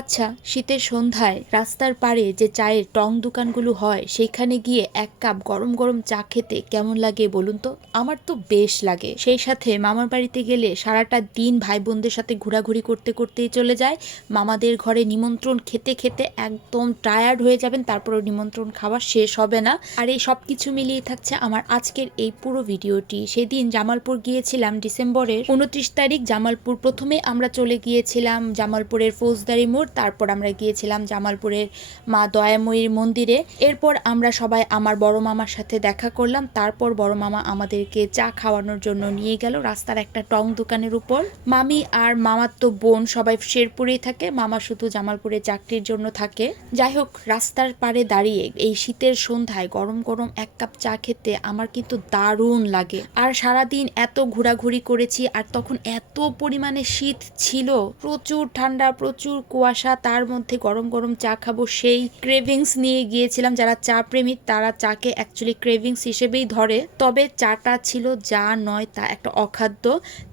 আচ্ছা, শীতের সন্ধ্যায় রাস্তার পাড়ে যে চায়ের টং দোকানগুলো হয় সেইখানে গিয়ে এক কাপ গরম গরম চা খেতে কেমন লাগে বলুন তো? আমার তো বেশ লাগে। সেই সাথে মামার বাড়িতে গেলে সারাটা দিন ভাই বোনদের সাথে ঘোরাঘুরি করতে করতেই চলে যায়। মামাদের ঘরে নিমন্ত্রণ খেতে খেতে একদম টায়ার্ড হয়ে যাবেন, তারপরও নিমন্ত্রণ খাওয়া শেষ হবে না। আর এই সব কিছু মিলিয়ে থাকছে আমার আজকের এই পুরো ভিডিওটি। সেদিন জামালপুর গিয়েছিলাম ডিসেম্বরের 29 তারিখ। জামালপুর প্রথমে আমরা চলে গিয়েছিলাম জামালপুরের ফৌজদারি মোড়, তারপর আমরা গিয়েছিলাম জামালপুরের মা দয়াময়ীর মন্দিরে। এরপর আমরা সবাই আমার বড় মামার সাথে দেখা করলাম। তারপর বড় মামা আমাদেরকে চা খাওয়ানোর জন্য নিয়ে গেল রাস্তার একটা টং দোকানের উপর। মামি আর মামার তো বোন সবাই শেরপুরেই থাকে, মামা শুধু জামালপুরে চাকরির জন্য থাকে। যাই হোক, রাস্তার পাড়ে দাঁড়িয়ে এই শীতের সন্ধ্যায় গরম গরম এক কাপ চা খেতে আমার কিন্তু দারুণ লাগে। আর সারাদিন এত ঘোরাঘুরি করেছি, আর তখন এত পরিমাণে শীত ছিল, প্রচুর ঠান্ডা, প্রচুর কুয়াশা, তার মধ্যে গরম গরম চা খাবো সেই ক্রেভিংস নিয়ে গিয়েছিলাম। যারা চা প্রেমী তারা চাকে অ্যাকচুয়ালি ক্রেভিংস হিসেবেই ধরে, তবে চাটা ছিল যা নয় তা, একটা অখাদ্য।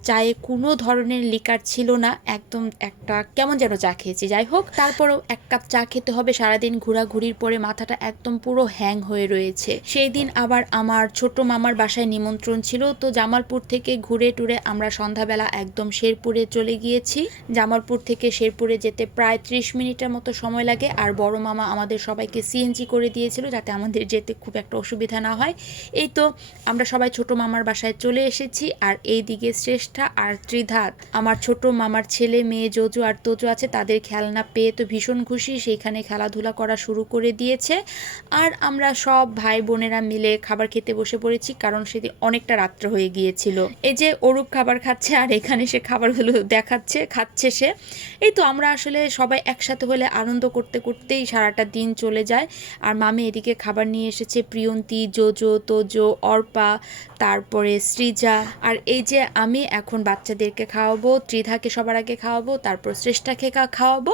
চায়ে কোনো ধরনের লিকার ছিল না, একদম একটা কেমন যেন চা খেয়েছি। যাই হোক, তারপরেও এক কাপ চা খেতে হবে। সারাদিন ঘোরাঘুরির পরে মাথাটা একদম পুরো হ্যাং হয়ে রয়েছে। সেই দিন আবার আমার ছোট মামার বাসায় নিমন্ত্রণ ছিল, তো জামালপুর থেকে ঘুরে টুরে আমরা সন্ধ্যাবেলা একদম শেরপুরে চলে গিয়েছি। জামালপুর থেকে শেরপুরে যেতে প্রায় 30 মিনিটের মতো সময় লাগে। আর বড় মামা আমাদের সবাইকে সিএনজি করে দিয়েছিল যাতে আমাদের যেতে খুব একটা অসুবিধা না হয়। এই তো আমরা সবাই ছোট মামার বাসায় চলে এসেছি। আর এই দিকে শ্রেষ্ঠা আর ত্রিধাত, আমার ছোট মামার ছেলে মেয়ে জোজো আর তোজো আছে, তাদের খেলনা পেয়ে তো ভীষণ খুশি, সেইখানে খেলাধুলা করা শুরু করে দিয়েছে। আর আমরা সব ভাই বোনেরা মিলে খাবার খেতে বসে পড়েছি, কারণ সেদিন অনেকটা রাত্র হয়ে গিয়েছিল। এই যে অরূপ খাবার খাচ্ছে আর এখানে সে খাবারগুলো খাচ্ছে সে। এই তো আমরা আসলে সবাই একসাথে হলে আনন্দ করতে করতেই সারাটা দিন চলে যায়। আর মামি এদিকে খাবার নিয়ে এসেছে, প্রিয়ন্তী, জোজো, তোজো, অর্পা, তারপরে সৃজা। আর এই যে আমি এখন বাচ্চাদেরকে খাওয়াবো, ত্রিধাকে সবার আগে খাওয়াবো, তারপর শ্রেষ্ঠাকে খাওয়াবো,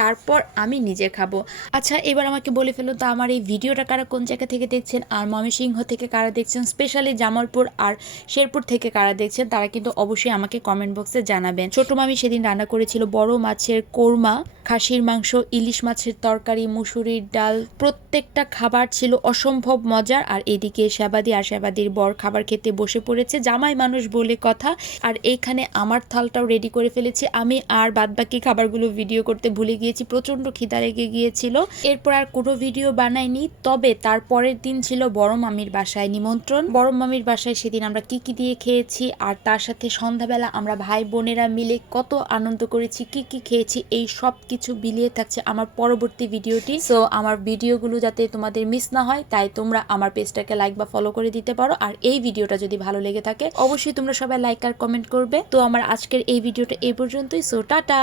তারপর আমি নিজে খাবো। আচ্ছা, এবার আমাকে বলে ফেলো তো, আমার এই ভিডিওটা কারা কোন জায়গা থেকে দেখছেন, আর ময়মনসিংহ থেকে কারা দেখছেন, স্পেশালি জামালপুর আর শেরপুর থেকে কারা দেখছেন, তারা কিন্তু অবশ্যই আমাকে কমেন্ট বক্সে জানাবেন। ছোট মামি সেদিন রান্না করেছিল বড় মাছের কোরমা, খাসির মাংস, ইলিশ মাছের তরকারি, মুসুরির ডাল, প্রত্যেকটা খাবার ছিল অসম্ভব মজার। আর এদিকে সেবাদি আর সেবাদির বর খাবার খেতে বসে পড়েছে, জামাই মানুষ বলে কথা। আর এইখানে আমার থালটাও রেডি করে ফেলেছি আমি, আর বাদবাকি খাবারগুলো ভিডিও করতে ভুলে গিয়েছি, প্রচণ্ড খিদা লেগে গিয়েছিল। এরপর আর কোনো ভিডিও বানাইনি। তবে তার পরের দিন ছিল বড় মামির বাসায় নিমন্ত্রণ। বড় মামির বাসায় সেদিন আমরা কি কি দিয়ে খেয়েছি, আর তার সাথে সন্ধ্যাবেলা আমরা ভাই বোনেরা মিলে কত আনন্দ করেছি, কি কি খেয়েছি, এই সব কিছু বিলিয়ে থাকছে আমার পরবর্তী ভিডিওটি। সো আমার ভিডিওগুলো যাতে তোমাদের মিস না হয়, তাই তোমরা আমার পেজটাকে লাইক বা ফলো করে দিতে পারো। আর এই ভিডিওটা যদি ভালো লেগে থাকে অবশ্যই তোমরা সবাই লাইক আর কমেন্ট করবে। তো আমার আজকের এই ভিডিওটা এই পর্যন্তই। So tata.